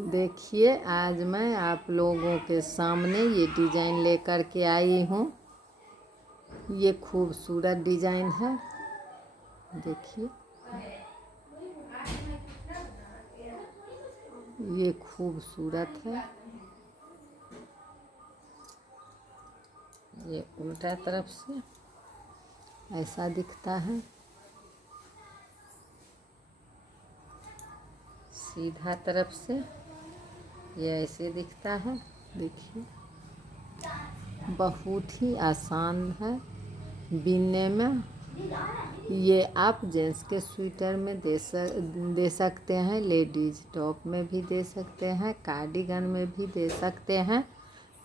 देखिए, आज मैं आप लोगों के सामने ये डिज़ाइन लेकर के आई हूँ। ये खूबसूरत डिज़ाइन है। देखिए, ये खूबसूरत है। ये उल्टा तरफ से ऐसा दिखता है, सीधा तरफ से ये ऐसे दिखता है। देखिए, बहुत ही आसान है बिनने में। ये आप जेंट्स के स्वेटर में दे सकते हैं, लेडीज टॉप में भी दे सकते हैं, कार्डिगन में भी दे सकते हैं।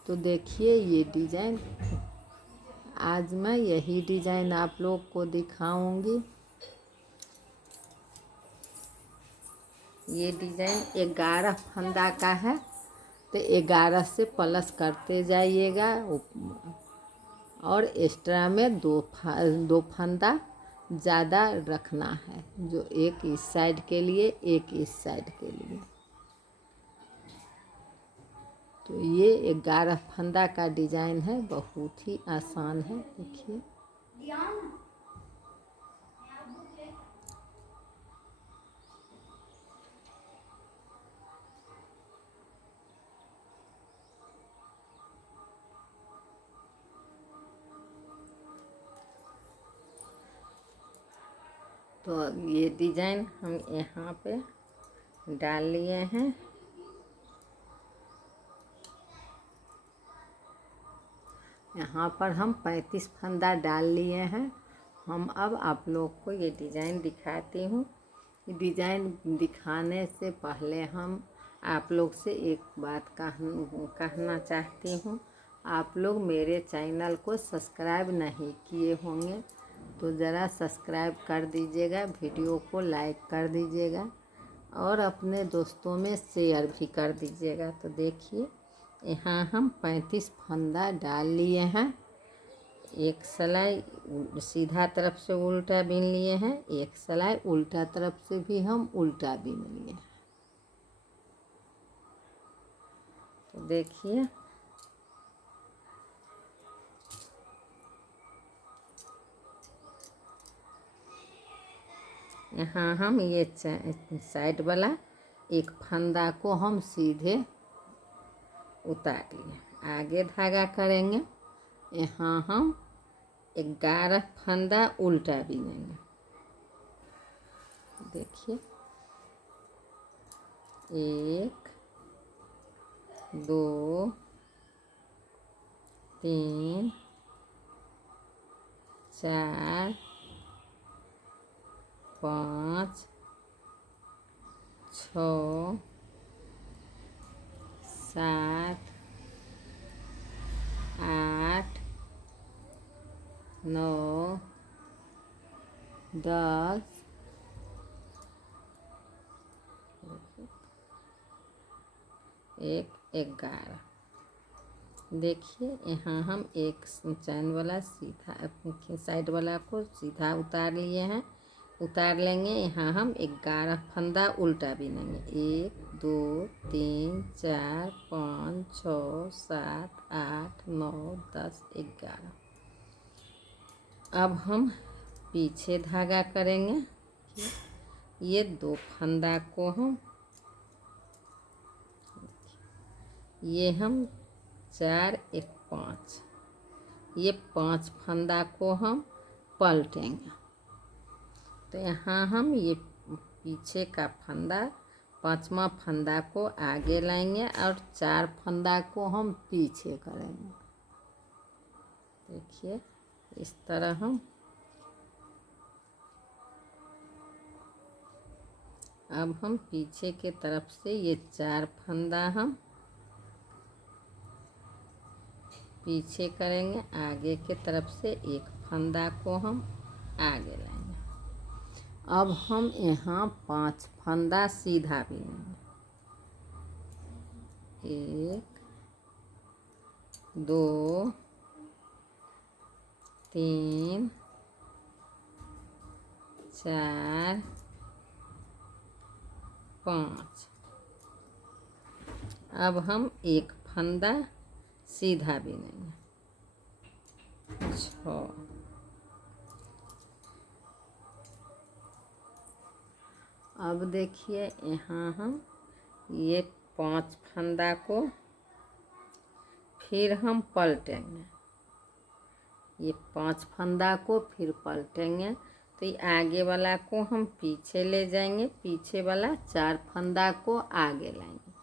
तो देखिए, ये डिज़ाइन आज मैं यही डिज़ाइन आप लोग को दिखाऊंगी। ये डिज़ाइन 11 फंदा का है, तो 11 से प्लस करते जाइएगा और एक्स्ट्रा में दो फंदा ज़्यादा रखना है, जो एक इस साइड के लिए, एक इस साइड के लिए। तो ये 11 फंदा का डिज़ाइन है, बहुत ही आसान है। देखिए, तो ये डिज़ाइन हम यहाँ पे डाल लिए हैं। यहाँ पर हम 35 फंदा डाल लिए हैं। हम अब आप लोग को ये डिज़ाइन दिखाती हूँ। डिज़ाइन दिखाने से पहले हम आप लोग से एक बात कहना चाहती हूँ। आप लोग मेरे चैनल को सब्सक्राइब नहीं किए होंगे तो ज़रा सब्सक्राइब कर दीजिएगा, वीडियो को लाइक कर दीजिएगा और अपने दोस्तों में शेयर भी कर दीजिएगा। तो देखिए, यहाँ हम 35 फंदा डाल लिए हैं। एक सिलाई सीधा तरफ से उल्टा बीन लिए हैं, एक सिलाई उल्टा तरफ से भी हम उल्टा बीन लिए हैं। तो देखिए, यहाँ हम ये साइड वाला एक फंदा को हम सीधे उतार लिए, आगे धागा करेंगे। यहाँ हम 11 फंदा उल्टा बीनेंगे। देखिए, 1 2 3 4 5 6 7 8 9 10 11। देखिए, यहाँ हम एक चैन वाला सीधा साइड वाला को सीधा उतार लिए हैं, उतार लेंगे। यहाँ हम 11 फंदा उल्टा बीनेंगे। 1 2 3 4 5 6 7 8 9 10 11। अब हम पीछे धागा करेंगे। ये 2 फंदा को हम 4 1 5, ये 5 फंदा को हम पलटेंगे। तो यहाँ हम ये पीछे का फंदा 5वां फंदा को आगे लाएंगे और 4 फंदा को हम पीछे करेंगे। देखिए, इस तरह हम अब हम पीछे के तरफ से ये 4 फंदा हम पीछे करेंगे, आगे के तरफ से एक फंदा को हम आगे लाएंगे। अब हम यहाँ 5 फंदा सीधा बीनेंगे। 1 2 3 4 5। अब हम एक फंदा सीधा बिनेंगे। 6। अब देखिए यहाँ हम ये 5 फंदा को फिर हम पलटेंगे। ये 5 फंदा को फिर पलटेंगे तो ये आगे वाला को हम पीछे ले जाएंगे, पीछे वाला 4 फंदा को आगे लाएंगे।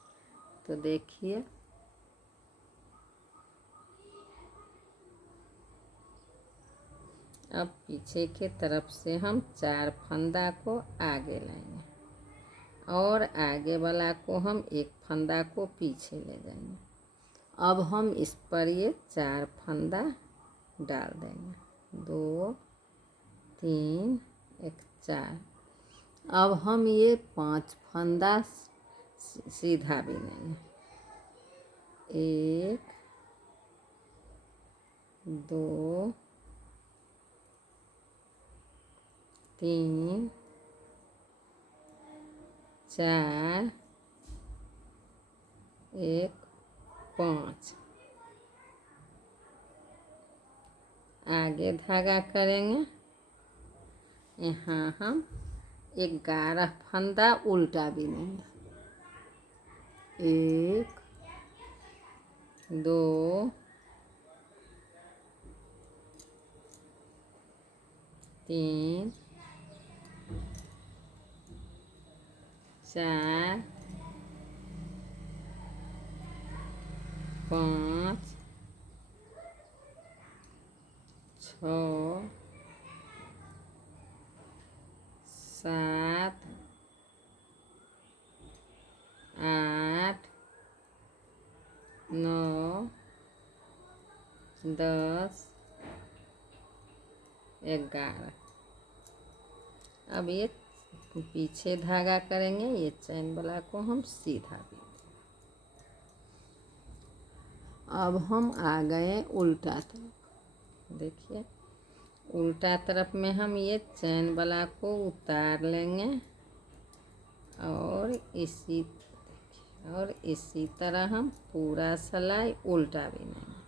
तो देखिए अब पीछे के तरफ से हम 4 फंदा को आगे लाएंगे और आगे वाला को हम एक फंदा को पीछे ले जाएंगे। अब हम इस पर ये 4 फंदा डाल देंगे। 2 3 1 4। अब हम ये 5 फंदा सीधा बिनेंगे। 1 2 3 4 1 5। आगे धागा करेंगे। यहाँ हम 11 फंदा उल्टा बिनेंगे। 1 2 3 4 5 6 7 8 9 10 11। अब ये पीछे धागा करेंगे, ये चैन वाला को हम सीधा भी। अब हम आ गए उल्टा तरफ। देखिए उल्टा तरफ में हम ये चैन वाला को उतार लेंगे और इसी तरह हम पूरा सिलाई उल्टा बिनेंगे।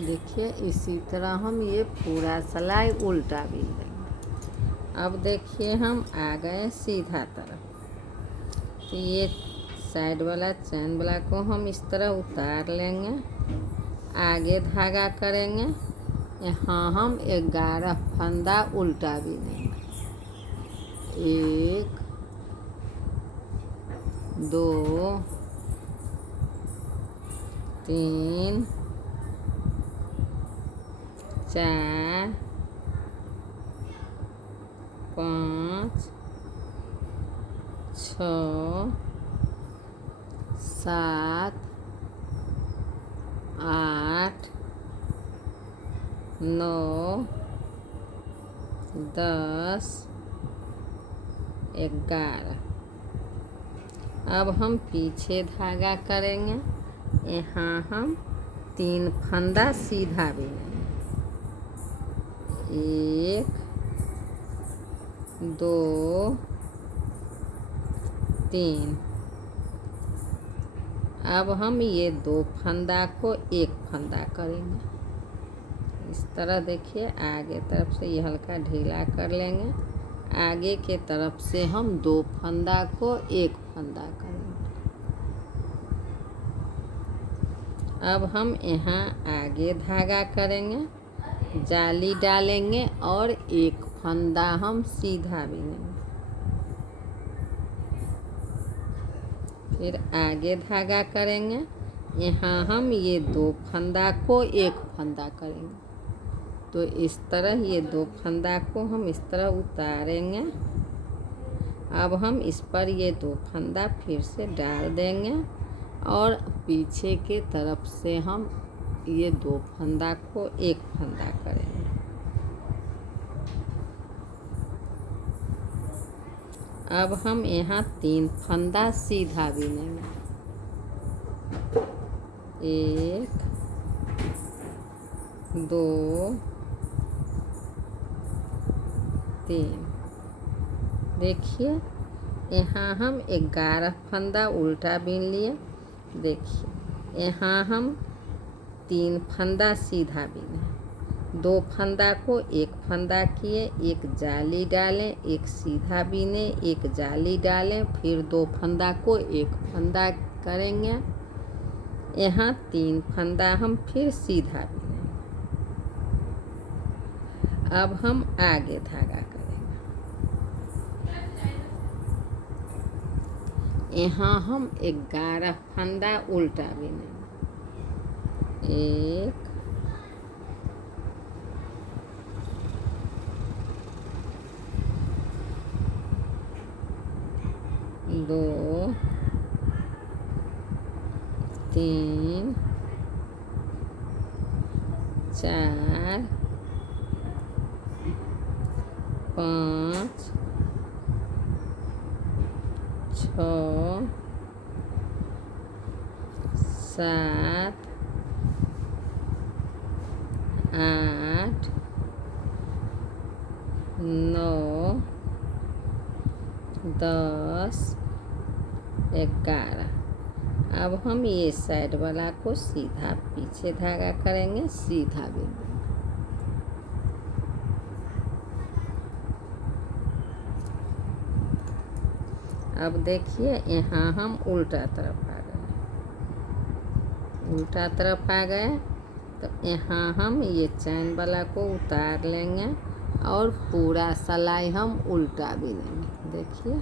देखिए इसी तरह हम ये पूरा सिलाई उल्टा बिन देंगे। अब देखिए हम आ गए सीधा तरफ। तो ये साइड वाला चैन वाला को हम इस तरह उतार लेंगे, आगे धागा करेंगे। यहाँ हम 11 फंदा उल्टा बिनेंगे। 1 2 3 4 5 6 छः, सात, आठ, 9, 10, 11। अब हम पीछे धागा करेंगे। यहाँ हम 3 फंदा सीधा बिनेंगे। 1, 2, 3। अब हम ये 2 फंदा को 1 फंदा करेंगे। इस तरह देखिए, आगे तरफ से ये हल्का ढीला कर लेंगे। आगे के तरफ से हम 2 फंदा को 1 फंदा करेंगे। अब हम यहाँ आगे धागा करेंगे, जाली डालेंगे और 1 फंदा हम सीधा बिनेंगे। फिर आगे धागा करेंगे। यहाँ हम ये 2 फंदा को 1 फंदा करेंगे। तो इस तरह ये 2 फंदा को हम इस तरह उतारेंगे। अब हम इस पर ये 2 फंदा फिर से डाल देंगे और पीछे के तरफ से हम ये 2 फंदा को 1 फंदा करेंगे। अब हम यहाँ 3 फंदा सीधा बिनेंगे। 1, 2, 3। देखिए, यहाँ हम 11 फंदा उल्टा बीन लिए। देखिए, यहाँ हम 3 फंदा सीधा बीने, 2 फंदा को 1 फंदा किए, 1 जाली डालें, 1 सीधा बीने, 1 जाली डालें, फिर 2 फंदा को 1 फंदा करेंगे। यहाँ 3 फंदा हम फिर सीधा बीनेंगे। अब हम आगे धागा करेंगे। यहाँ हम 11 फंदा उल्टा बिनेंगे। 1, 2, 3, 4, 5, 6, 7, 8, 9, 10, 11। अब हम ये साइड वाला को सीधा पीछे धागा करेंगे, सीधा बिंदु। अब देखिए, यहाँ हम उल्टा तरफ आ गए। उल्टा तरफ आ गए तो यहाँ हम ये चैन वाला को उतार लेंगे और पूरा सिलाई हम उल्टा बिनेंगे। देखिए,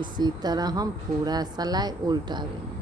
इसी तरह हम पूरा सिलाई उल्टा बिनेंगे।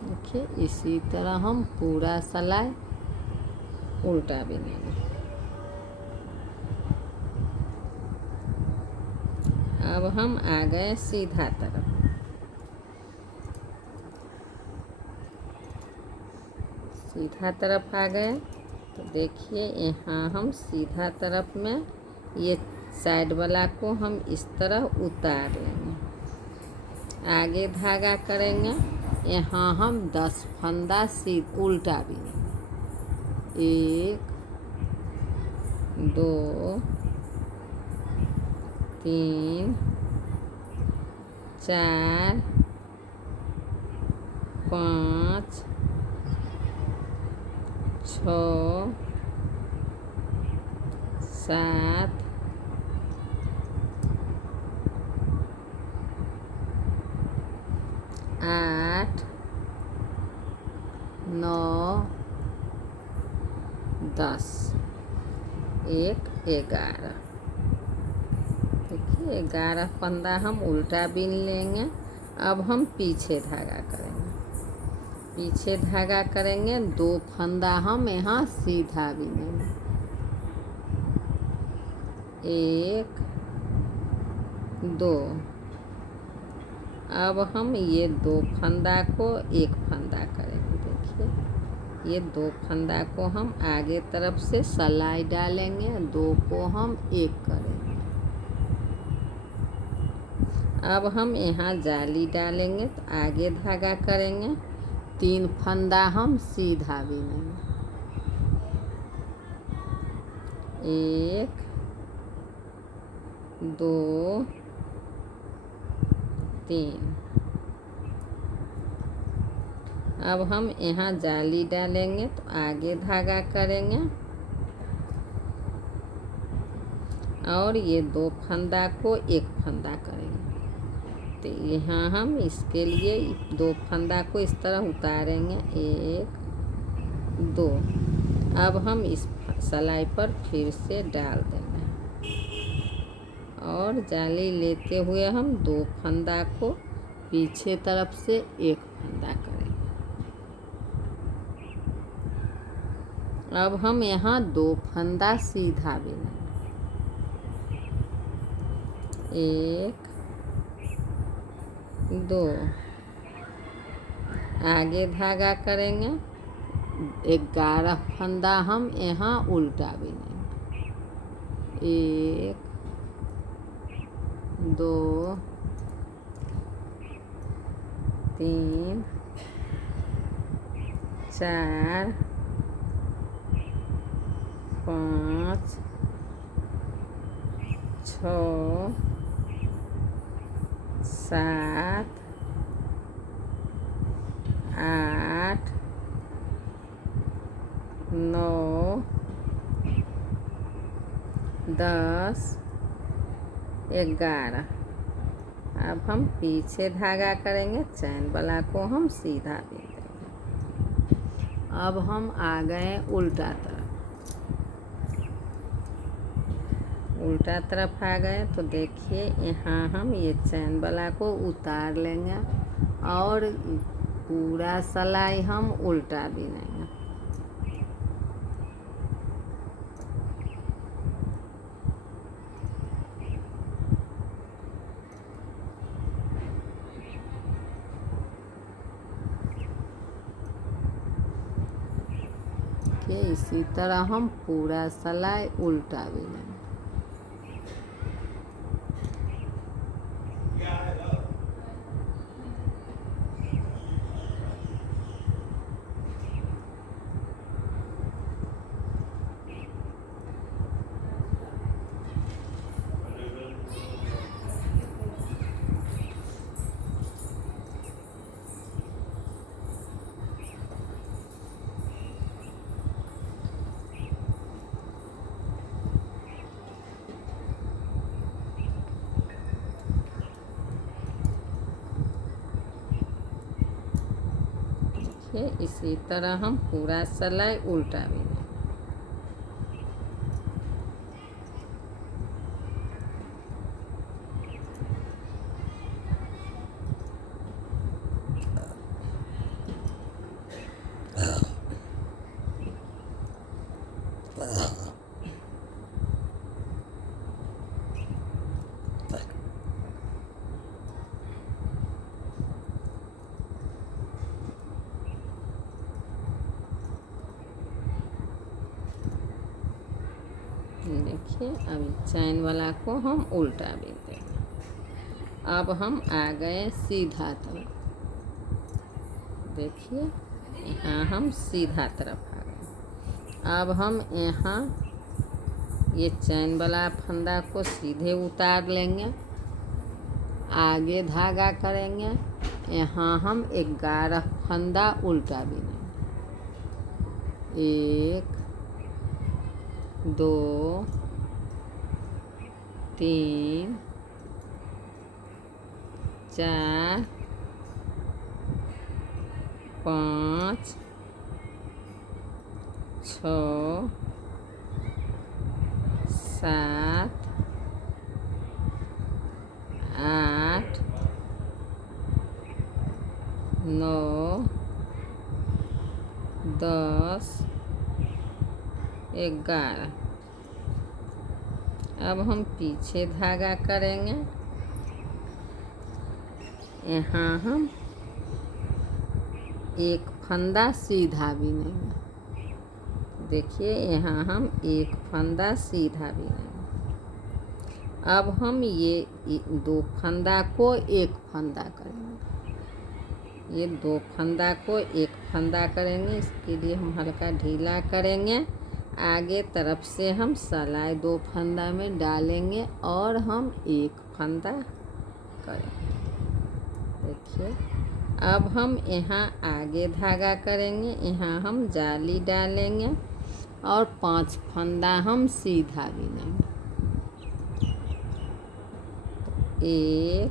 देखिए, इसी तरह हम पूरा सिलाई उल्टा बिनेंगे। अब हम आ गए सीधा तरफ। सीधा तरफ आ गए तो देखिए यहाँ हम सीधा तरफ में ये साइड वाला को हम इस तरह उतार लेंगे। आगे धागा करेंगे, यहाँ हम 10 फंदा उल्टा बिनेंगे। 1 2 3 4 5 6 7 8 9 10 1 11। देखिए 11 फंदा हम उल्टा बीन लेंगे। अब हम पीछे धागा करेंगे। पीछे धागा करेंगे, 2 फंदा हम यहाँ सीधा बीनेंगे। 1 2। अब हम ये 2 फंदा को 1 फंदा करेंगे। देखिए ये 2 फंदा को हम आगे तरफ से सिलाई डालेंगे, 2 को हम 1 करेंगे। अब हम यहाँ जाली डालेंगे तो आगे धागा करेंगे, 3 फंदा हम सीधा बिनेंगे। 1 2 3। अब हम यहाँ जाली डालेंगे तो आगे धागा करेंगे और ये 2 फंदा को 1 फंदा करेंगे। तो यहाँ हम इसके लिए 2 फंदा को इस तरह उतारेंगे। 1 2। अब हम इस सिलाई पर फिर से डाल देंगे और जाली लेते हुए हम 2 फंदा को पीछे तरफ से 1 फंदा करेंगे। अब हम यहाँ 2 फंदा सीधा बिनेंगे। 1 2। आगे धागा करेंगे, 11 फंदा हम यहाँ उल्टा बिनेंगे। 1 2 3 4 5 6 7 8 9 10 11। अब हम पीछे धागा करेंगे, चैन वाला को हम सीधा बीन देंगे। अब हम आ गए उल्टा तरफ। उल्टा तरफ आ गए तो देखिए यहाँ हम ये चैन वाला को उतार लेंगे और पूरा सिलाई हम उल्टा बिनेंगे। इसी तरह हम पूरा सिलाई उल्टा बिनेंगे। इसी तरह हम पूरा सिलाई उल्टा बिनेंगे। देखिए अभी चैन वाला को हम उल्टा बिन देंगे। अब हम आ गए सीधा तरफ, देखिए यहाँ हम सीधा तरफ आ गए। अब हम यहाँ ये चैन वाला फंदा को सीधे उतार लेंगे, आगे धागा करेंगे, यहाँ हम 11 फंदा उल्टा बिनेंगे। 1 2 3 4 5 6 7 8 9 10 11। अब हम पीछे धागा करेंगे, यहाँ हम 1 फंदा सीधा बिनेंगे। देखिए यहाँ हम 1 फंदा सीधा बिनेंगे। अब हम ये 2 फंदा को 1 फंदा करेंगे। ये 2 फंदा को 1 फंदा करेंगे, इसके लिए हम हल्का ढीला करेंगे। आगे तरफ से हम सिलाई 2 फंदा में डालेंगे और हम 1 फंदा करेंगे। देखिए अब हम यहाँ आगे धागा करेंगे, यहाँ हम जाली डालेंगे और 5 फंदा हम सीधा बिनेंगे। 1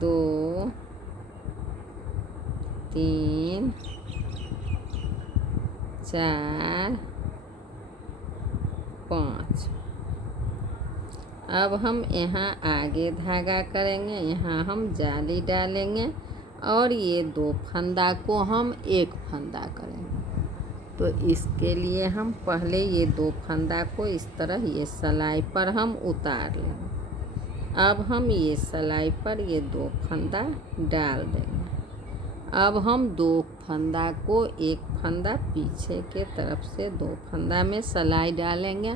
2 3 4 5। अब हम यहाँ आगे धागा करेंगे, यहाँ हम जाली डालेंगे और ये 2 फंदा को हम 1 फंदा करेंगे। तो इसके लिए हम पहले ये 2 फंदा को इस तरह ये सिलाई पर हम उतार लेंगे। अब हम ये सिलाई पर ये 2 फंदा डाल देंगे। अब हम 2 फंदा को 1 फंदा पीछे के तरफ से 2 फंदा में सिलाई डालेंगे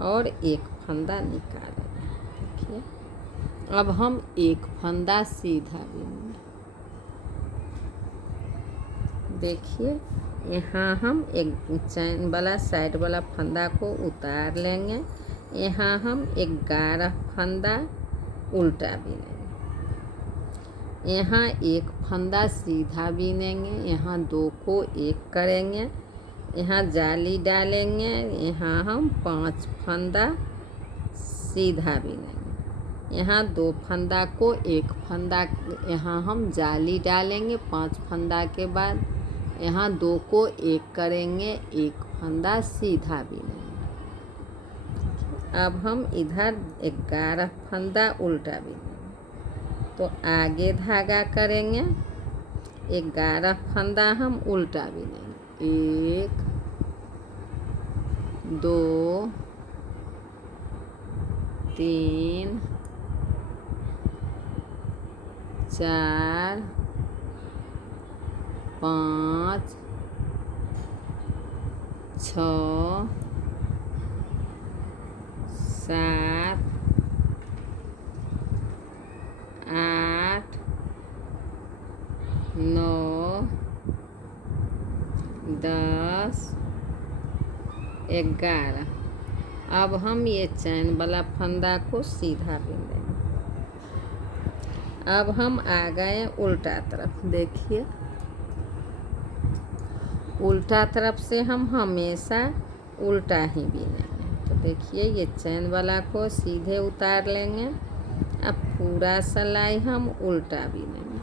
और 1 फंदा निकालेंगे। देखिए अब हम 1 फंदा सीधा बिनेंगे। देखिए यहाँ हम एक चैन वाला साइड वाला फंदा को उतार लेंगे, यहाँ हम 11 फंदा उल्टा बिनेंगे। यहाँ 1 फंदा सीधा बिनेंगे, यहाँ 2 को 1 करेंगे, यहाँ जाली डालेंगे, यहाँ हम 5 फंदा सीधा बिनेंगे। यहाँ 2 फंदा को 1 फंदा, यहाँ हम जाली डालेंगे 5 फंदा के बाद, यहाँ 2 को 1 करेंगे, 1 फंदा सीधा बिनेंगे। अब हम इधर 11 फंदा उल्टा बिनेंगे। तो आगे धागा करेंगे, 11 फंदा हम उल्टा बिनेंगे। 1 2 3 4 5 6 7 8 9 10 11। अब हम ये चैन वाला फंदा को सीधा बिन देंगे। अब हम आ गए उल्टा तरफ। देखिए उल्टा तरफ से हम हमेशा उल्टा ही बिनेंगे। तो देखिए ये चैन वाला को सीधे उतार लेंगे, अब पूरा सिलाई हम उल्टा बिनेंगे।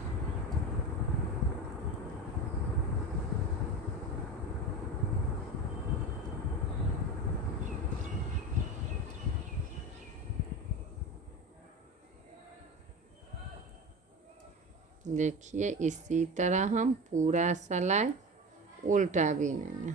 देखिए इसी तरह हम पूरा सिलाई उल्टा बिनेंगे।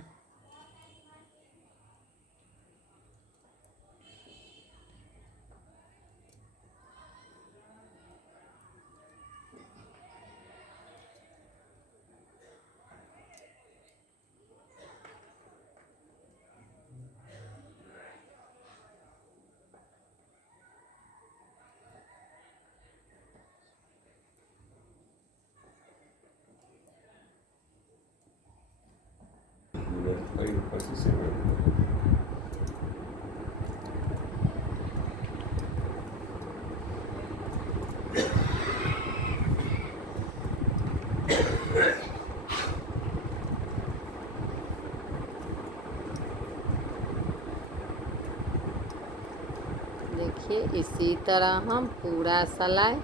देखिए इसी तरह हम पूरा सिलाई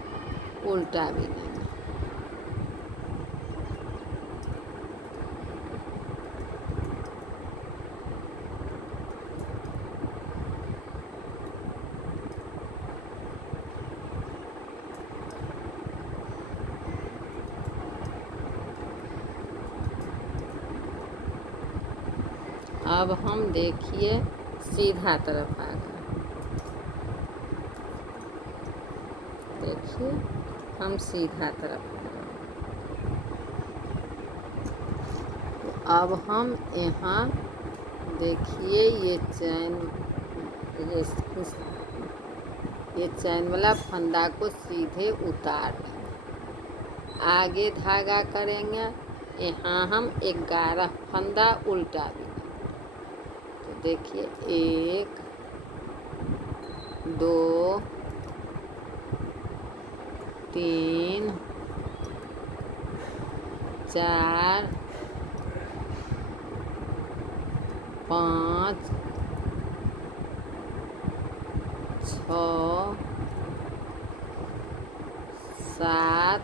उल्टा भी लेंगे। अब हम देखिए सीधा तरफ आ गए। देखिए हम सीधा तरफ आ गए। तो अब हम यहाँ देखिए ये चैन वाला फंदा को सीधे उतार लेंगे। आगे धागा करेंगे। यहाँ हम 11 फंदा उल्टा भी। तो देखिए 1 2 3 4 5 6 7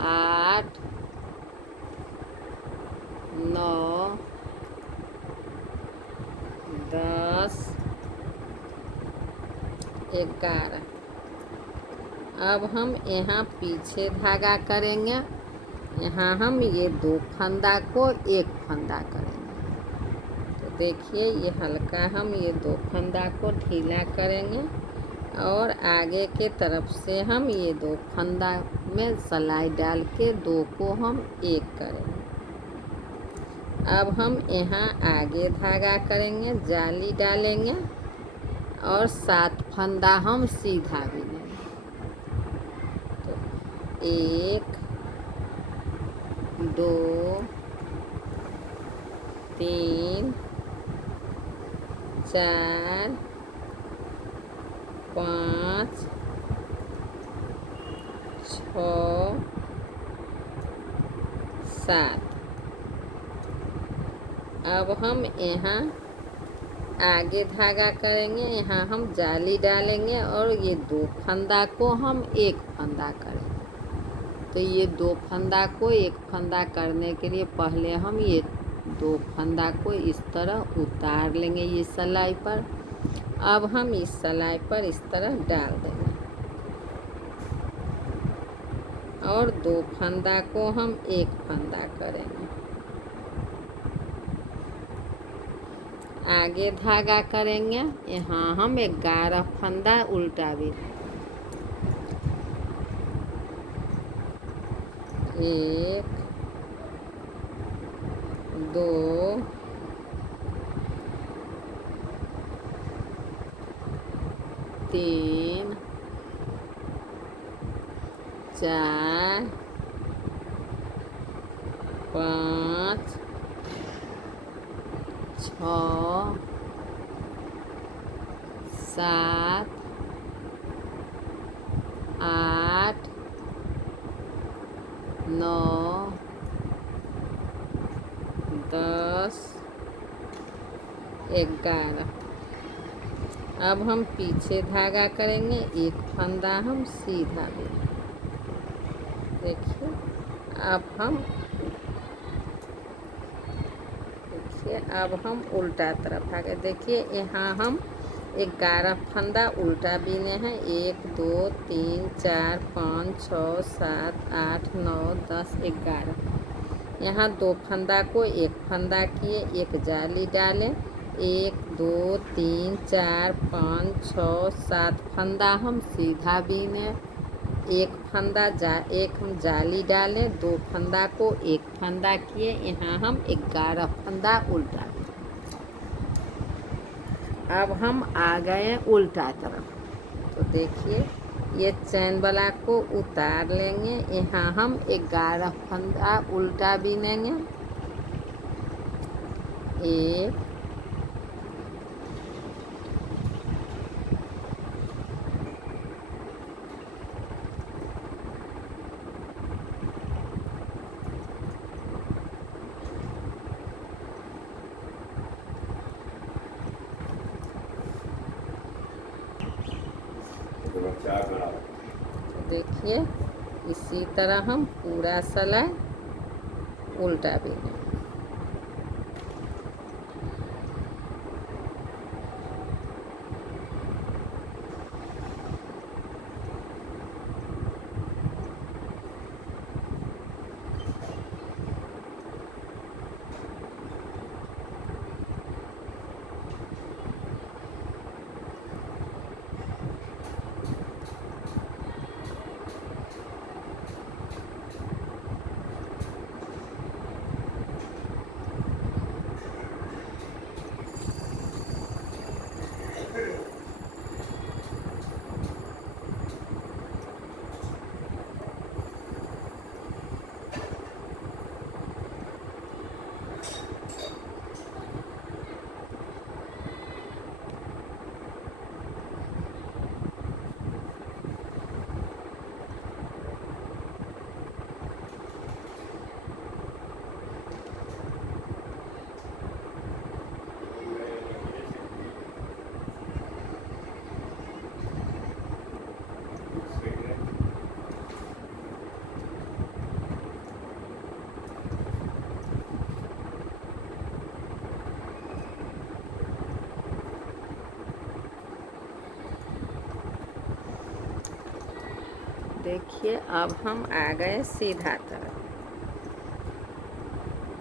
8 9 10 11। अब हम यहाँ पीछे धागा करेंगे। यहाँ हम ये 2 फंदा को 1 फंदा करेंगे। तो देखिए ये हल्का हम ये 2 फंदा को ढीला करेंगे और आगे के तरफ से हम ये 2 फंदा में सिलाई डाल के 2 को हम 1 करेंगे। अब हम यहाँ आगे धागा करेंगे, जाली डालेंगे और 7 फंदा हम सीधा भी लेंगे। तो 1 2 3 4 5 6 7। अब हम यहाँ आगे धागा करेंगे, यहाँ हम जाली डालेंगे और ये 2 फंदा को हम 1 फंदा करेंगे। तो ये 2 फंदा को 1 फंदा करने के लिए पहले हम ये 2 फंदा को इस तरह उतार लेंगे ये सिलाई पर। अब हम इस सिलाई पर इस तरह डाल देंगे और 2 फंदा को हम 1 फंदा करेंगे। आगे धागा करेंगे, यहाँ हम 11 फंदा उल्टा भी। 1 2 3 4 5 6 7 8 9 10 11। अब हम पीछे धागा करेंगे, 1 फंदा हम सीधा भी। देखिए अब हम उल्टा तरफ आ गए। देखिए यहाँ हम 11 फंदा उल्टा बीने हैं। 1 2 3 4 5 6 7 8 9 10 11। यहाँ 2 फंदा को 1 फंदा किए, 1 जाली डालें। 1 2 3 4 5 6 7 फंदा हम सीधा बीने। 1 हम जाली डालें। 2 फंदा को 1 फंदा किए, यहाँ हम 11 फंदा उल्टा दिए। अब हम आ गए उल्टा तरफ। तो देखिए ये चैन वाला को उतार लेंगे, यहाँ हम 11 फंदा उल्टा बीनेंगे एक, देखिए इसी तरह हम पूरा सिलाई उल्टा बिनेंगे। देखिए अब हम आ गए सीधा तरफ।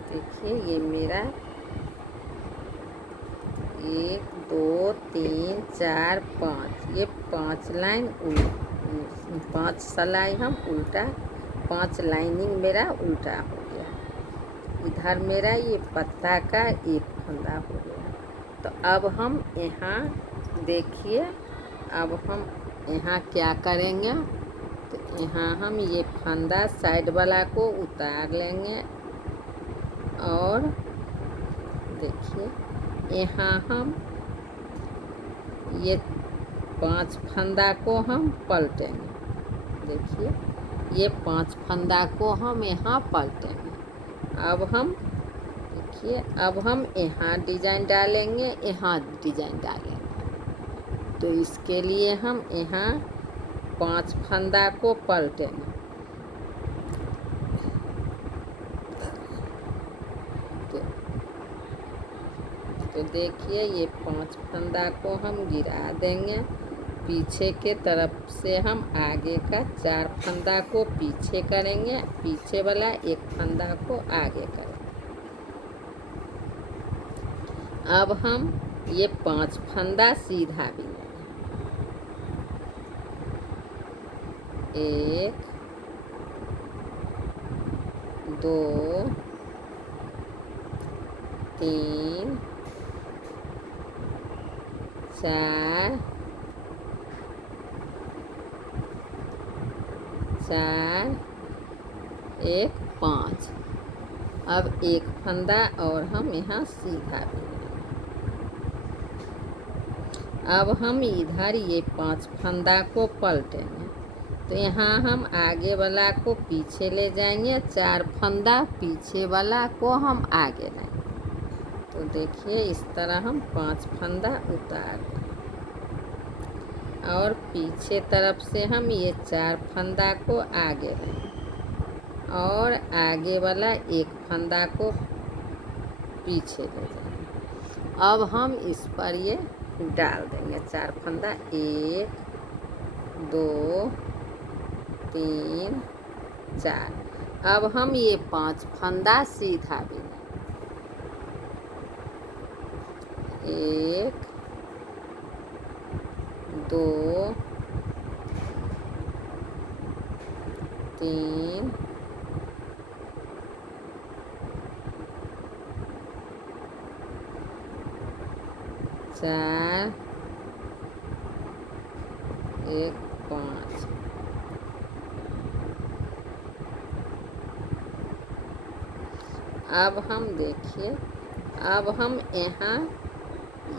देखिए ये मेरा 1 2 3 4 5, ये 5 लाइन 5 सिलाई हम उल्टा, 5 लाइनिंग मेरा उल्टा हो गया। इधर मेरा ये पत्ता का एक फंदा हो गया। तो अब हम यहाँ देखिए, अब हम यहाँ क्या करेंगे, तो यहाँ हम ये फंदा साइड वाला को उतार लेंगे और देखिए यहाँ हम ये 5 फंदा को हम पलटेंगे। देखिए ये 5 फंदा को हम यहाँ पलटेंगे। अब हम देखिए, अब हम यहाँ डिजाइन डालेंगे, यहाँ डिजाइन डालेंगे। तो इसके लिए हम यहाँ 5 फंदा को पलटेंगे। तो देखिए ये 5 फंदा को हम गिरा देंगे। पीछे के तरफ से हम आगे का 4 फंदा को पीछे करेंगे, पीछे वाला 1 फंदा को आगे करेंगे। अब हम ये 5 फंदा सीधा बिनेंगे। 1 2 3 4 1 5। अब 1 फंदा और हम यहाँ सीधा बिनेंगे। अब हम इधर ये 5 फंदा को पलटेंगे। तो यहाँ हम आगे वाला को पीछे ले जाएंगे, 4 फंदा पीछे वाला को हम आगे लाएंगे। तो देखिए इस तरह हम 5 फंदा उतार देंगे और पीछे तरफ से हम ये 4 फंदा को आगे लाएंगे और आगे वाला 1 फंदा को पीछे ले जाएंगे। अब हम इस पर ये डाल देंगे 4 फंदा, 1 2 3 4। अब हम ये 5 फंदा सीधा बिनेंगे। 1 2 3 4 1 5। अब हम देखिए अब हम यहाँ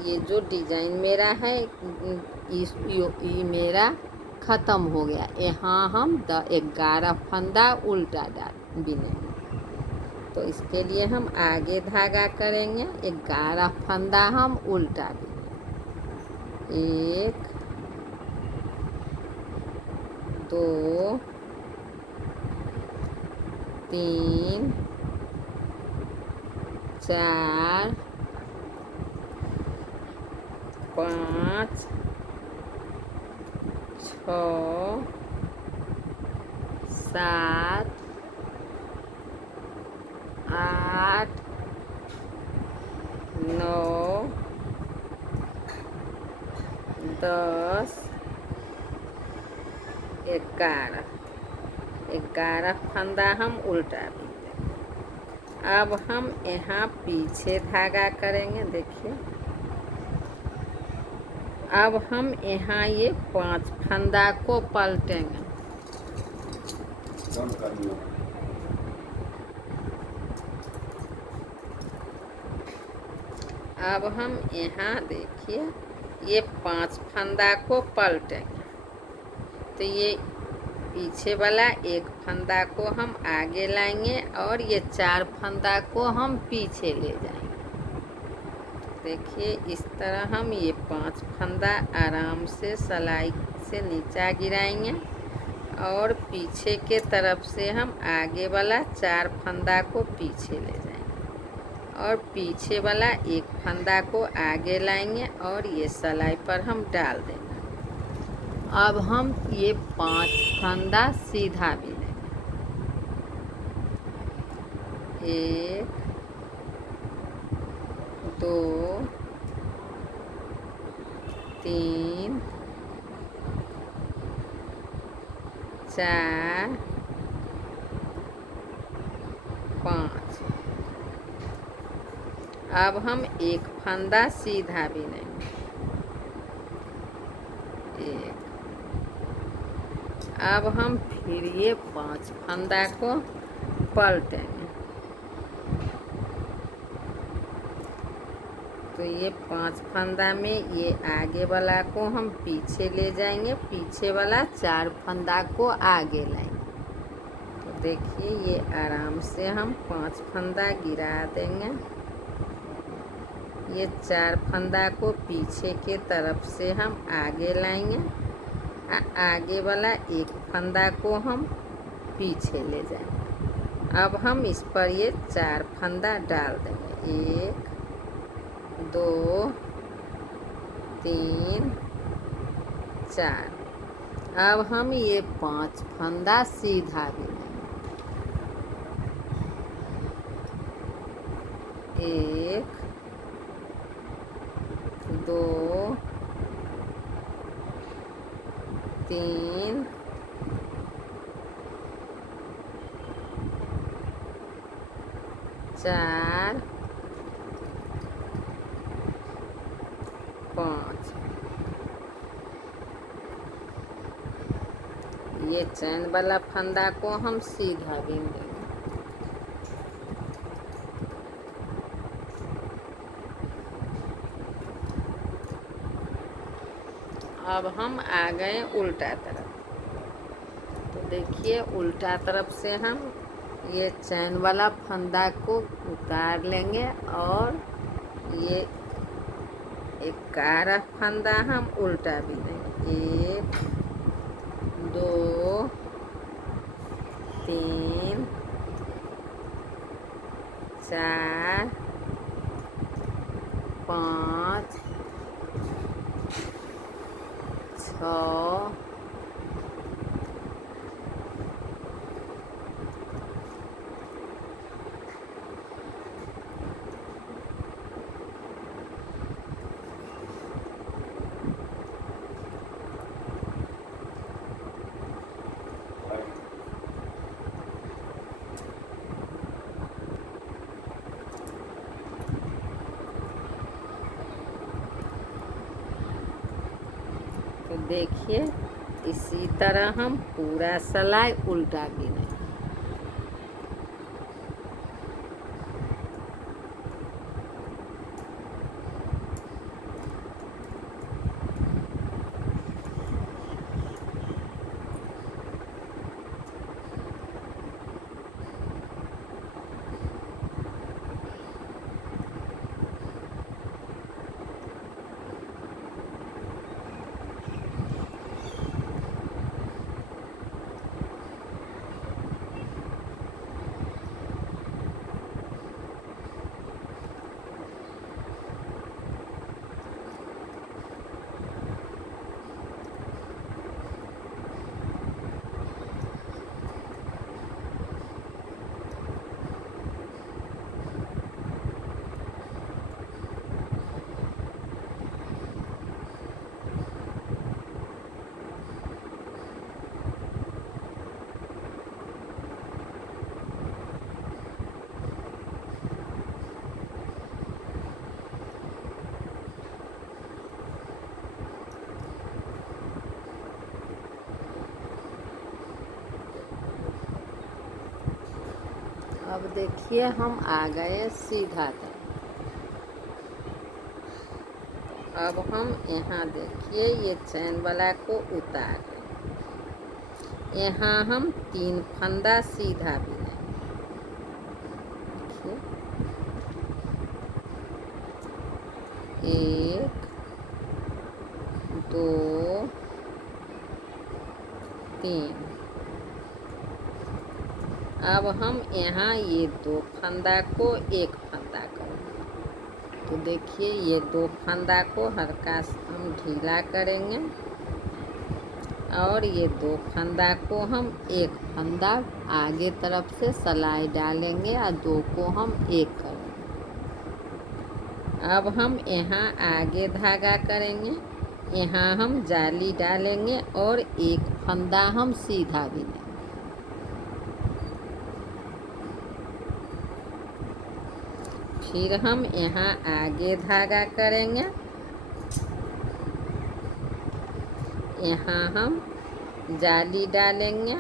ये जो डिजाइन मेरा है ये मेरा ख़त्म हो गया। यहाँ हम 11 फंदा उल्टा डाल बिनेंगे। तो इसके लिए हम आगे धागा करेंगे, 11 फंदा हम उल्टा बिनेंगे। 1 2 3 4 5 6 7 8 9 10 11 फंदा हम उल्टा बिनते। अब हम यहाँ पीछे धागा करेंगे। देखिए, अब हम यहाँ ये 5 फंदा को पलटेंगे। अब हम यहाँ देखिए ये 5 फंदा को पलटेंगे। तो ये पीछे वाला 1 फंदा को हम आगे लाएंगे और ये 4 फंदा को हम पीछे ले जाएंगे। देखिए इस तरह हम ये 5 फंदा आराम से सिलाई से नीचा गिराएंगे और पीछे के तरफ से हम आगे वाला 4 फंदा को पीछे ले जाएंगे और पीछे वाला 1 फंदा को आगे लाएंगे और ये सिलाई पर हम डाल देंगे। अब हम ये 5 फंदा सीधा बिनेंगे। 1 2 3 4 5। अब हम 1 फंदा सीधा बिनेंगे। 1। अब हम फिर ये 5 फंदा को पलटेंगे। तो ये 5 फंदा में ये आगे वाला को हम पीछे ले जाएंगे, पीछे वाला 4 फंदा को आगे लाएंगे। तो देखिए ये आराम से हम 5 फंदा गिरा देंगे। ये 4 फंदा को पीछे के तरफ से हम आगे लाएंगे, आगे वाला 1 फंदा को हम पीछे ले जाएंगे। अब हम इस पर ये 4 फंदा डाल देंगे। 1 2 3 4। अब हम ये 5 फंदा सीधा बिनेंगे। 1 2 3 4 5। ये चैन वाला फंदा को हम सीधा बीन देंगे। अब हम आ गए उल्टा तरफ। तो देखिए उल्टा तरफ से हम ये चैन वाला फंदा को उतार लेंगे और ये 11 फंदा हम उल्टा बिनेंगे। 1 2 3 4 5 6 तो देखिए इसी तरह हम पूरा सिलाई उल्टा बिनेंगे। अब देखिए हम आ गए सीधा तक। अब हम यहाँ देखिए ये चैन वाला को उतार लें। यहाँ हम 3 फंदा सीधा बिनेंगे। देखिए 1 2 3। अब हम यहाँ ये 2 फंदा को 1 फंदा करेंगे। तो देखिए ये 2 फंदा को हल्का हम ढीला करेंगे और ये 2 फंदा को हम 1 फंदा आगे तरफ से सिलाई डालेंगे और 2 को हम 1 करेंगे। अब हम यहाँ आगे धागा करेंगे, यहाँ हम जाली डालेंगे और 1 फंदा हम सीधा बिनेंगे। फिर हम यहाँ आगे धागा करेंगे, यहाँ हम जाली डालेंगे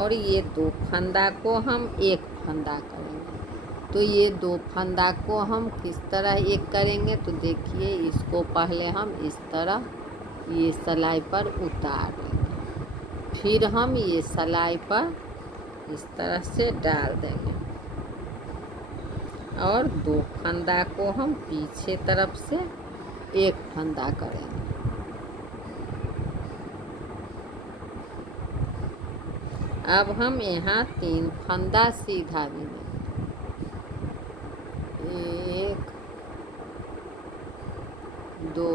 और ये 2 फंदा को हम 1 फंदा करेंगे। तो ये 2 फंदा को हम किस तरह 1 करेंगे, तो देखिए इसको पहले हम इस तरह ये सिलाई पर उतार लेंगे, फिर हम ये सिलाई पर इस तरह से डाल देंगे और 2 फंदा को हम पीछे तरफ से 1 फंदा करेंगे। अब हम यहाँ 3 फंदा सीधा बिनेंगे। 1 2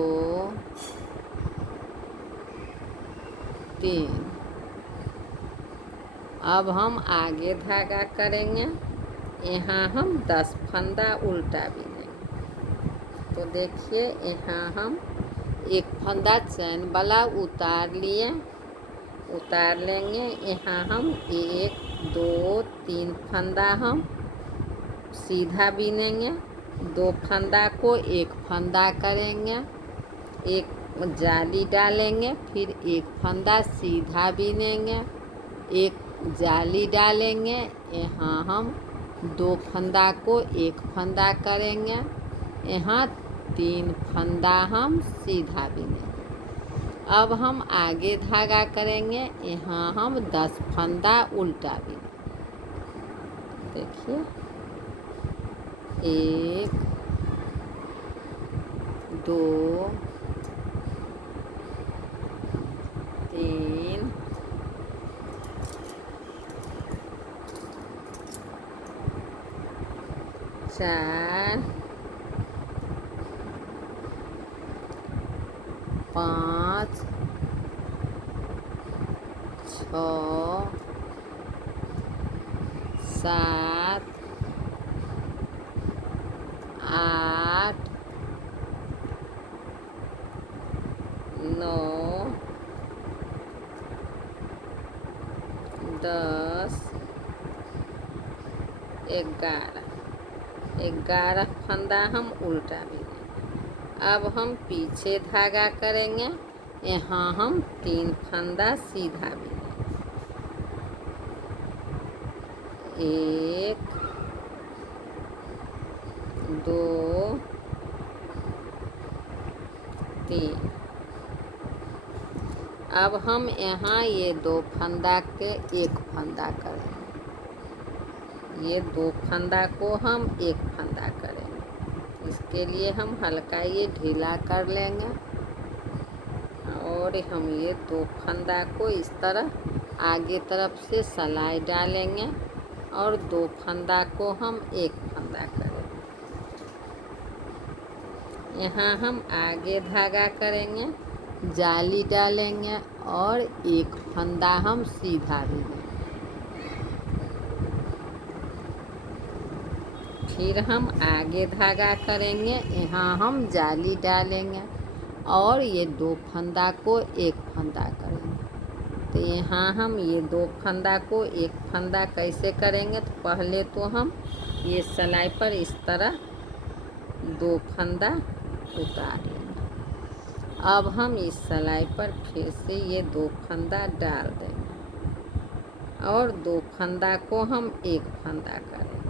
3। अब हम आगे धागा करेंगे, यहाँ हम 10 फंदा उल्टा बिनेंगे। तो देखिए यहाँ हम 1 फंदा चैन वाला उतार लिए, उतार लेंगे। यहाँ हम 1 2 3 फंदा हम सीधा बिनेंगे, 2 फंदा को 1 फंदा करेंगे, 1 जाली डालेंगे, फिर 1 फंदा सीधा बिनेंगे, 1 जाली डालेंगे, यहाँ हम 2 फंदा को 1 फंदा करेंगे, यहाँ 3 फंदा हम सीधा बिनेंगे। अब हम आगे धागा करेंगे, यहाँ हम 10 फंदा उल्टा बिनेंगे। देखिए 1 2 3 4 5 6 7 8 9 10 11 फंदा हम उल्टा बिनेंगे। अब हम पीछे धागा करेंगे, यहाँ हम 3 फंदा सीधा बिनेंगे। 1 2 3। अब हम यहाँ ये 2 फंदा के 1 फंदा करेंगे, ये 2 फंदा को हम 1 फंदा करेंगे। इसके लिए हम हल्का ये ढीला कर लेंगे और हम ये 2 फंदा को इस तरह आगे तरफ से सिलाई डालेंगे और 2 फंदा को हम 1 फंदा करेंगे। यहाँ हम आगे धागा करेंगे, जाली डालेंगे और 1 फंदा हम सीधा बिनेंगे। फिर हम आगे धागा करेंगे, यहाँ हम जाली डालेंगे और ये 2 फंदा को 1 फंदा करेंगे। तो यहाँ हम ये 2 फंदा को 1 फंदा कैसे करेंगे, तो पहले तो हम ये सिलाई पर इस तरह 2 फंदा उतार लेंगे। अब हम इस सिलाई पर फिर से ये 2 फंदा डाल देंगे और 2 फंदा को हम एक फंदा करेंगे।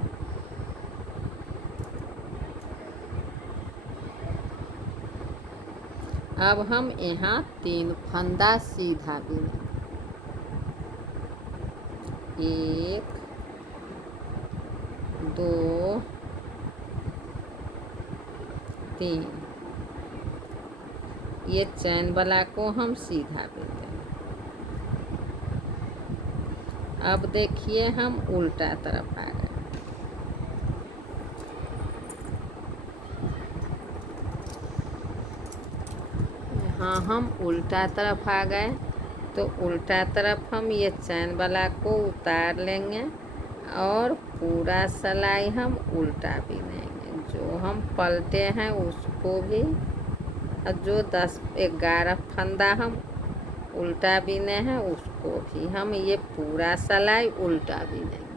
अब हम यहाँ 3 फंदा सीधा बुनेंगे। 1 2 3। ये चैन वाला को हम सीधा बुनते हैं। अब देखिए हम उल्टा तरफ आ गए। यहाँ हम उल्टा तरफ आ गए, तो उल्टा तरफ हम ये चैन वाला को उतार लेंगे और पूरा सिलाई हम उल्टा बुनेंगे। जो हम पलटे हैं उसको भी, और जो 10-11 फंदा हम उल्टा बुने हैं उसको भी हम ये पूरा सिलाई उल्टा बुनेंगे।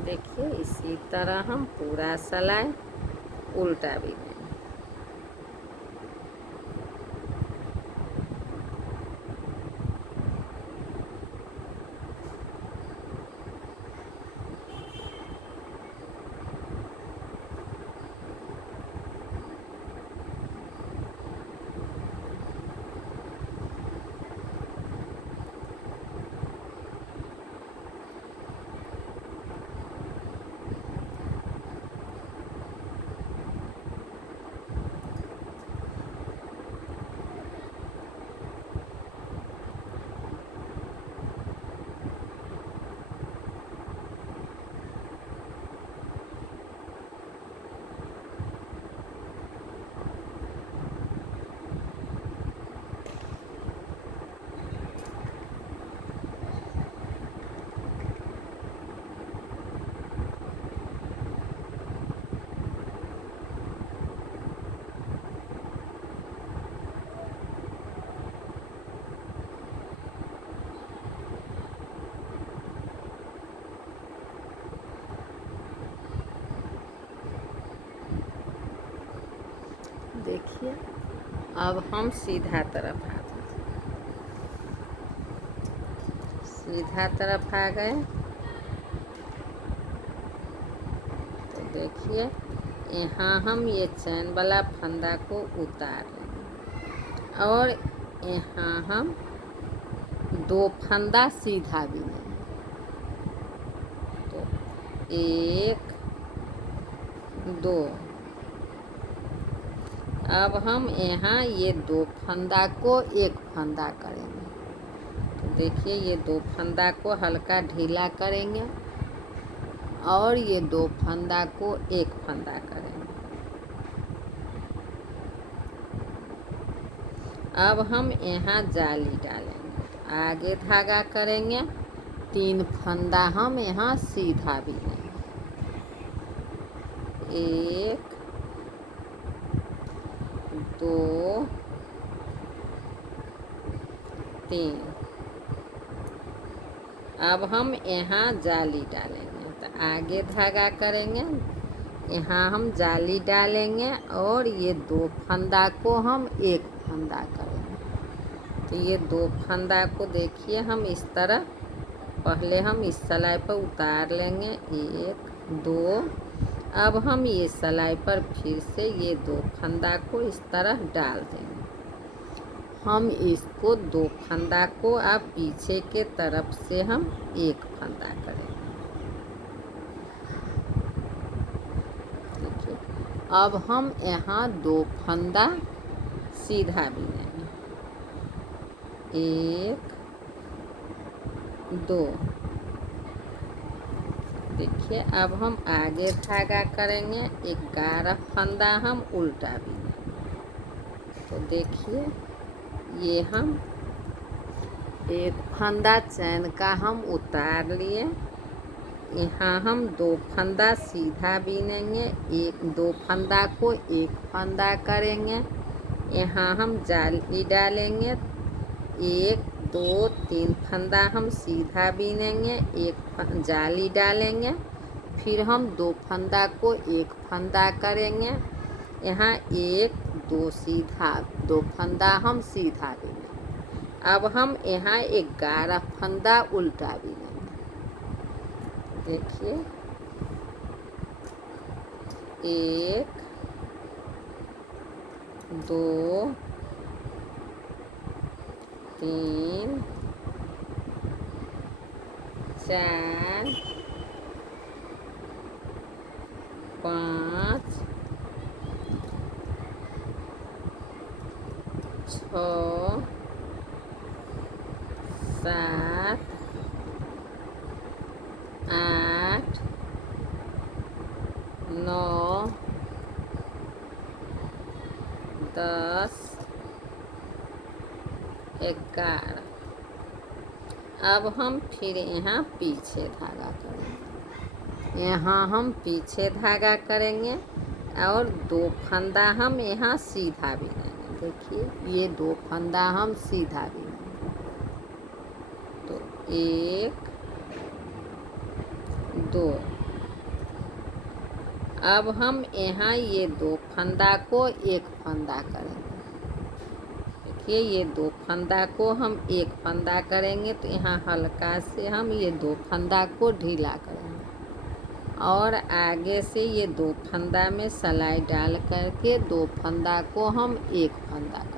देखिए इसी तरह हम पूरा सिलाई उल्टा बुनेंगे। देखिए अब हम सीधा तरफ आ गए। सीधा तरफ आ गए तो देखिए यहाँ हम ये चैन वाला फंदा को उतार लेंगे और यहाँ हम 2 फंदा सीधा बुनेंगे। तो 1 2। अब हम यहाँ ये 2 फंदा को एक फंदा करेंगे। तो देखिए ये 2 फंदा को हल्का ढीला करेंगे और ये 2 फंदा को एक फंदा करेंगे। अब हम यहाँ जाली डालेंगे। तो आगे धागा करेंगे, 3 फंदा हम यहाँ सीधा बुनेंगे। 1 2 3। अब हम यहाँ जाली डालेंगे। तो आगे धागा करेंगे, यहाँ हम जाली डालेंगे और ये 2 फंदा को हम एक फंदा करेंगे। तो ये 2 फंदा को देखिए हम इस तरह पहले हम इस सिलाई पर उतार लेंगे। 1 2। अब हम ये सिलाई पर फिर से ये 2 फंदा को इस तरह डाल देंगे। हम इसको 2 फंदा को अब पीछे के तरफ से हम एक फंदा करेंगे। देखिए अब हम यहाँ 2 फंदा सीधा बुनेंगे। 1 2। देखिए अब हम आगे धागा करेंगे, 11 फंदा हम उल्टा बुनेंगे। तो देखिए ये हम 1 फंदा चैन का हम उतार लिए यहाँ हम 2 फंदा सीधा बीनेंगे, एक 2 फंदा को एक फंदा करेंगे। यहाँ हम जाली डालेंगे, 1 2 3 फंदा हम सीधा बीनेंगे, एक जाली डालेंगे, फिर हम 2 फंदा को एक फंदा करेंगे। यहाँ 1 2 सीधा, 2 फंदा हम सीधा बीनेंगे। अब हम यहाँ 11 फंदा उल्टा बीनेंगे। देखिए 1 2 3 4 5 6 7 8 9 10 11। अब हम फिर यहाँ पीछे धागा करेंगे। यहाँ हम पीछे धागा करेंगे और 2 फंदा हम यहाँ सीधा बीनेंगे। देखिए ये 2 फंदा हम सीधा बीनेंगे। तो 1 2। अब हम यहाँ ये 2 फंदा को एक फंदा करेंगे। देखिए ये 2 फंदा को हम एक फंदा करेंगे, तो यहाँ हल्का से हम ये 2 फंदा को ढीला करेंगे और आगे से ये 2 फंदा में सिलाई डाल करके 2 फंदा को हम एक फंदा करेंगे।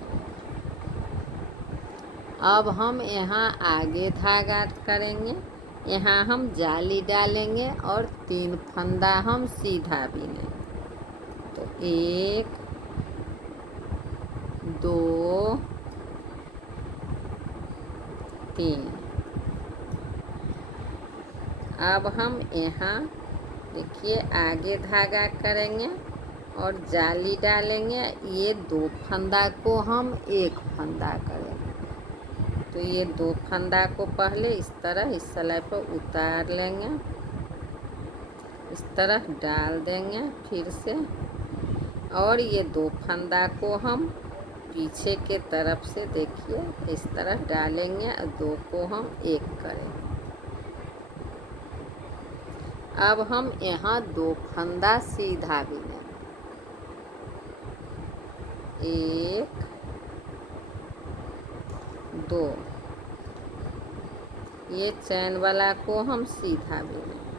अब हम यहाँ आगे धागा करेंगे, यहाँ हम जाली डालेंगे और 3 फंदा हम सीधा बीनेंगे। तो 1 2 3। अब हम यहाँ देखिए आगे धागा करेंगे और जाली डालेंगे, ये 2 फंदा को हम एक फंदा करेंगे। तो ये 2 फंदा को पहले इस तरह इस सिलाई पर उतार लेंगे, इस तरह डाल देंगे फिर से, और ये 2 फंदा को हम पीछे के तरफ से देखिए इस तरह डालेंगे और 2 को हम एक करेंगे। अब हम यहाँ 2 फंदा सीधा बीनेंगे। 1 2। ये चैन वाला को हम सीधा बीनेंगे।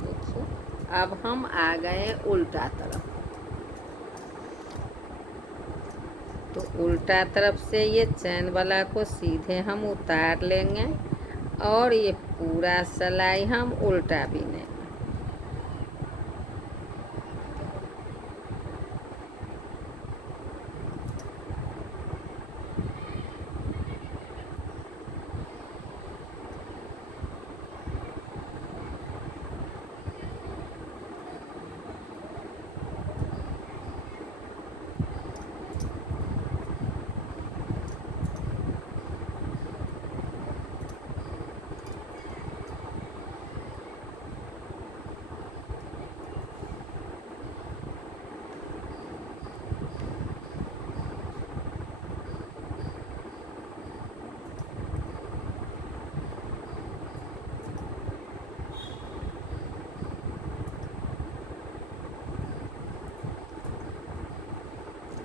देखिए अब हम आ गए उल्टा तरफ। तो उल्टा तरफ से ये चैन वाला को सीधे हम उतार लेंगे और ये पूरा सिलाई हम उल्टा बीनेंगे।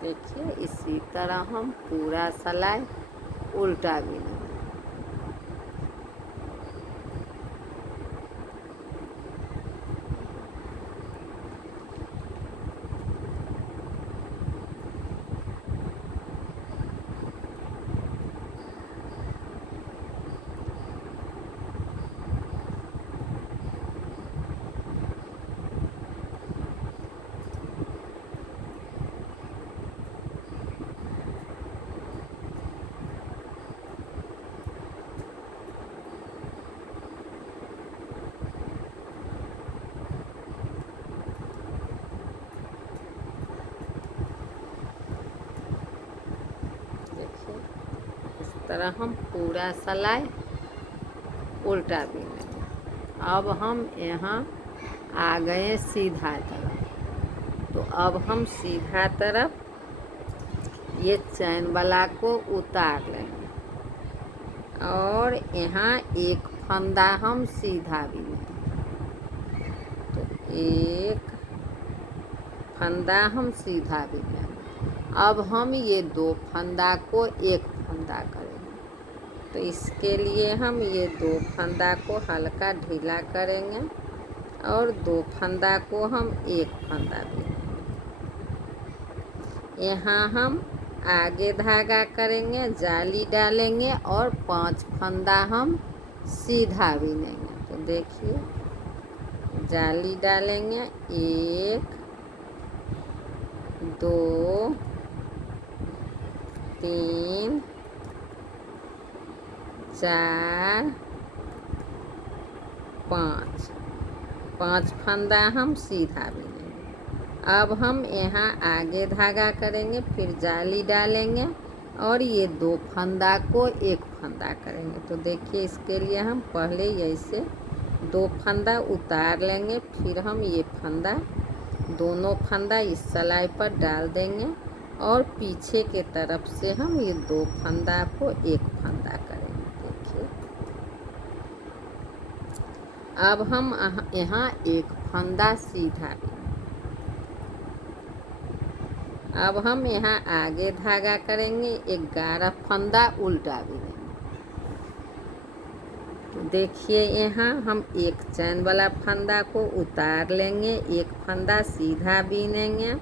देखिए इसी तरह हम पूरा सिलाई उल्टा बीनेंगे। तरह हम पूरा सिलाई उल्टा बीनेंगे। अब हम यहाँ आ गए सीधा तरफ, तो अब हम सीधा तरफ ये चैन वाला को उतार लेंगे और यहाँ एक फंदा हम सीधा बीनेंगे। तो एक फंदा हम सीधा बीनेंगे। अब हम ये 2 फंदा को एक फंदा करेंगे। तो इसके लिए हम ये 2 फंदा को हल्का ढीला करेंगे और 2 फंदा को हम एक फंदा बीनेंगे। यहाँ हम आगे धागा करेंगे, जाली डालेंगे और 5 फंदा हम सीधा बीनेंगे। तो देखिए, जाली डालेंगे 1 2 3 4 5 फंदा हम सीधा बीनेंगे। अब हम यहाँ आगे धागा करेंगे, फिर जाली डालेंगे और ये 2 फंदा को एक फंदा करेंगे। तो देखिए, इसके लिए हम पहले ऐसे 2 फंदा उतार लेंगे, फिर हम ये फंदा दोनों फंदा इस सिलाई पर डाल देंगे और पीछे के तरफ से हम ये 2 फंदा को एक फंदा करेंगे। देखिए, अब हम यहाँ एक फंदा सीधा बीनेंगे। अब हम यहाँ आगे धागा करेंगे, 11 फंदा उल्टा बीनेंगे। तो देखिए, यहाँ हम एक चैन वाला फंदा को उतार लेंगे, एक फंदा सीधा बीनेंगे,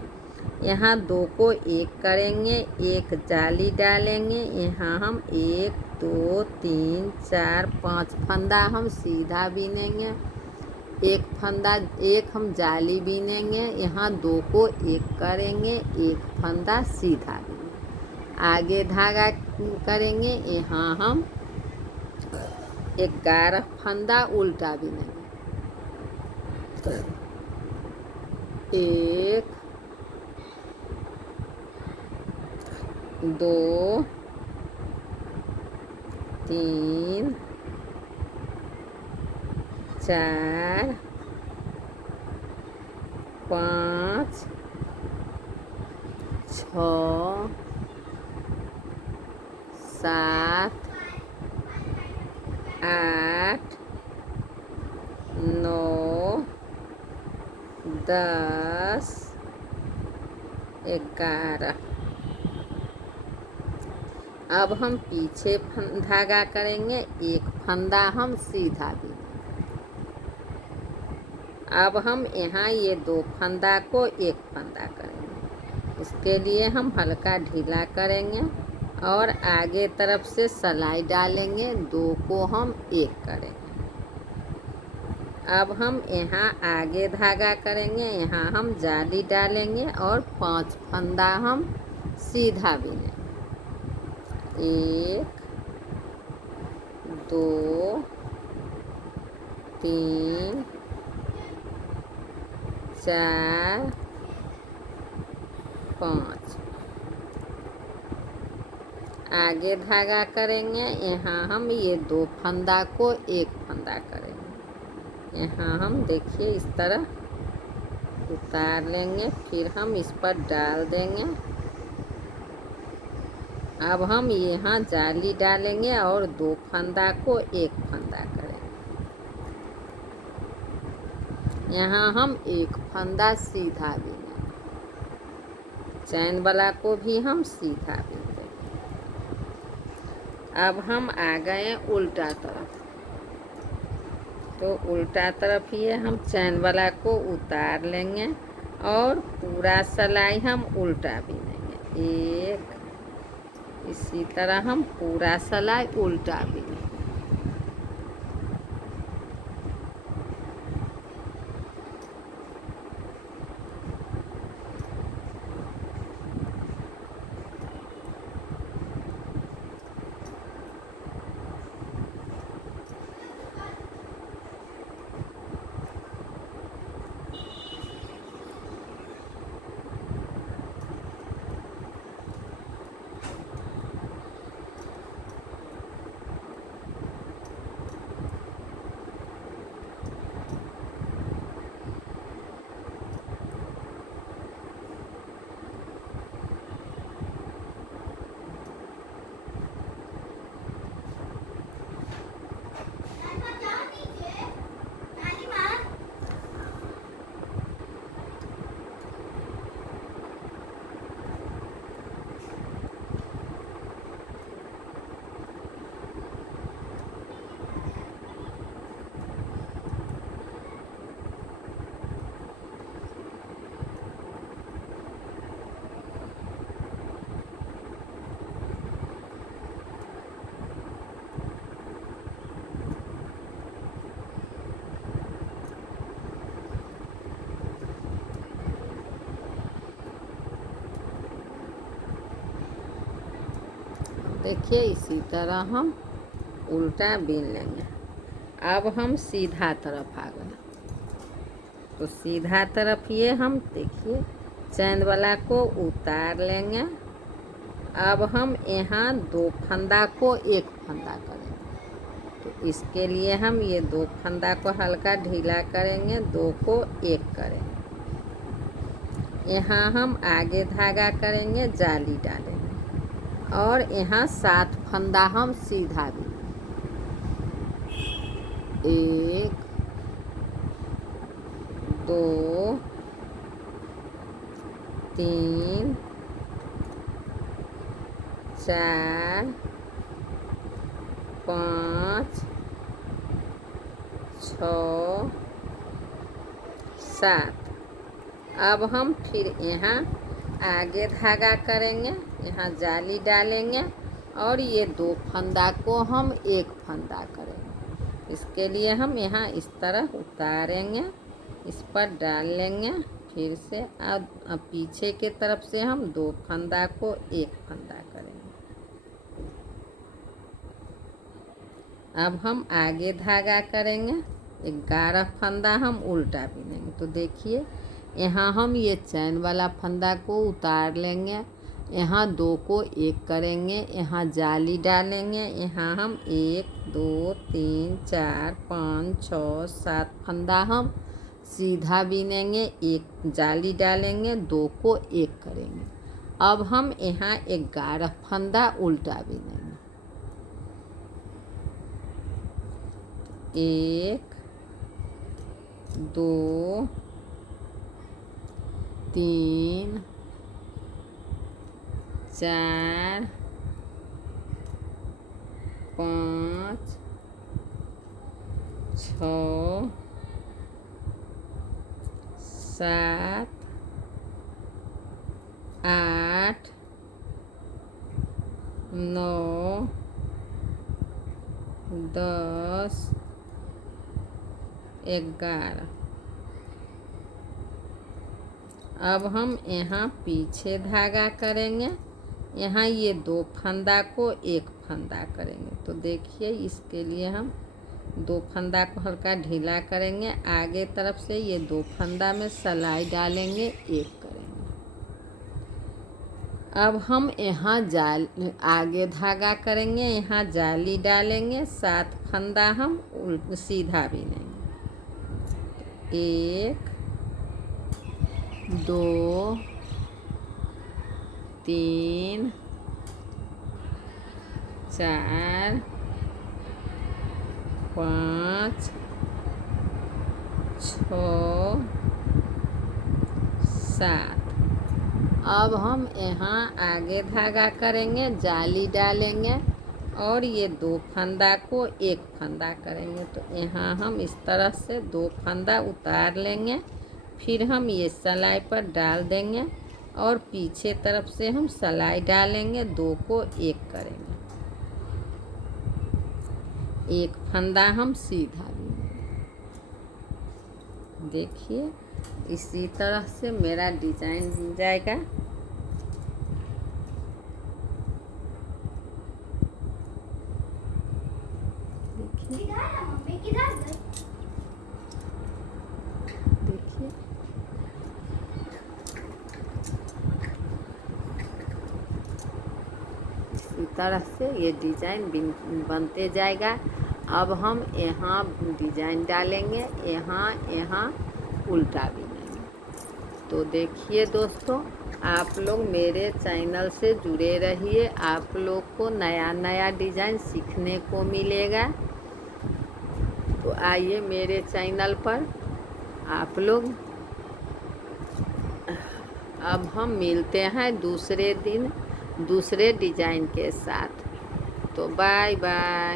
यहाँ 2 को एक करेंगे, एक जाली डालेंगे, यहाँ हम 1 2 3 4 5 फंदा हम सीधा बीनेंगे, एक फंदा एक हम जाली बीनेंगे, यहाँ 2 को एक करेंगे, एक फंदा सीधा बीनेंगे, आगे धागा करेंगे, यहाँ हम 11 फंदा उल्टा बीनेंगे। 1 2 3 4 5 6 7 8 9 10 11। अब हम पीछे धागा करेंगे, एक फंदा हम सीधा बीनेंगे। अब हम यहाँ ये 2 फंदा को एक फंदा करेंगे। इसके लिए हम हल्का ढीला करेंगे और आगे तरफ से सिलाई डालेंगे, 2 को हम एक करेंगे। अब हम यहाँ आगे धागा करेंगे, यहाँ हम जाली डालेंगे और 5 फंदा हम सीधा बीनेंगे। 1 2 3 4 5। आगे धागा करेंगे, यहाँ हम ये 2 फंदा को एक फंदा करेंगे। यहाँ हम देखिए इस तरह उतार लेंगे, फिर हम इस पर डाल देंगे। अब हम यहाँ जाली डालेंगे और 2 फंदा को एक फंदा करेंगे। यहाँ हम एक फंदा सीधा बीनेंगे, चैन वाला को भी हम सीधा बीन देंगे। अब हम आ गए उल्टा तरफ, तो उल्टा तरफ ये हम चैन वाला को उतार लेंगे और पूरा सिलाई हम उल्टा बीनेंगे। एक इसी तरह हम पूरा सिलाई उल्टा बीनेंगे। देखिए इसी तरह हम उल्टा बीन लेंगे। अब हम सीधा तरफ आ गए, तो सीधा तरफ ये हम देखिए चैन वाला को उतार लेंगे। अब हम यहाँ 2 फंदा को 1 फंदा करेंगे, तो इसके लिए हम ये 2 फंदा को हल्का ढीला करेंगे, 2 को 1 करेंगे। यहाँ हम आगे धागा करेंगे, जाली डालेंगे और यहाँ 7 फंदा हम सीधा भी 1 2 3 4 5 6 7। अब हम फिर यहाँ आगे धागा करेंगे, यहाँ जाली डालेंगे और ये 2 फंदा को हम 1 फंदा करेंगे। इसके लिए हम यहाँ इस तरह उतारेंगे, इस पर डाल लेंगे फिर से। अब पीछे के तरफ से हम 2 फंदा को 1 फंदा करेंगे। अब हम आगे धागा करेंगे, 11 फंदा हम उल्टा बीनेंगे। तो देखिए यहाँ हम ये चैन वाला फंदा को उतार लेंगे, यहाँ 2 को 1 करेंगे, यहाँ जाली डालेंगे, यहाँ हम 1 2 3 4 5 6 7 फंदा हम सीधा बीनेंगे, 1 जाली डालेंगे, 2 को 1 करेंगे। अब हम यहाँ 11 फंदा उल्टा बीनेंगे। 1 2 3 4 5 6 7 8 9 10 11। अब हम यहाँ पीछे धागा करेंगे, यहाँ ये 2 फंदा को 1 फंदा करेंगे। तो देखिए इसके लिए हम 2 फंदा को हल्का ढीला करेंगे, आगे तरफ से ये 2 फंदा में सिलाई डालेंगे, 1 करेंगे। अब हम यहाँ आगे धागा करेंगे, यहाँ जाली डालेंगे, 7 फंदा हम सीधा बीनेंगे। 1 2 3 4 5 6 7। अब हम यहाँ आगे धागा करेंगे, जाली डालेंगे और ये 2 फंदा को 1 फंदा करेंगे। तो यहाँ हम इस तरह से 2 फंदा उतार लेंगे, फिर हम ये सिलाई पर डाल देंगे और पीछे तरफ से हम सिलाई डालेंगे, 2 को 1 करेंगे, 1 फंदा हम सीधा बीनेंगे। देखिए इसी तरह से मेरा डिजाइन बन जाएगा। देखिए इसी तरह से ये डिजाइन बनते जाएगा। अब हम यहाँ डिजाइन डालेंगे, यहाँ उल्टा बीनेंगे। तो देखिए दोस्तों, आप लोग मेरे चैनल से जुड़े रहिए, आप लोग को नया नया डिजाइन सीखने को मिलेगा। तो आइए मेरे चैनल पर आप लोग। अब हम मिलते हैं दूसरे दिन दूसरे डिजाइन के साथ। तो बाय बाय।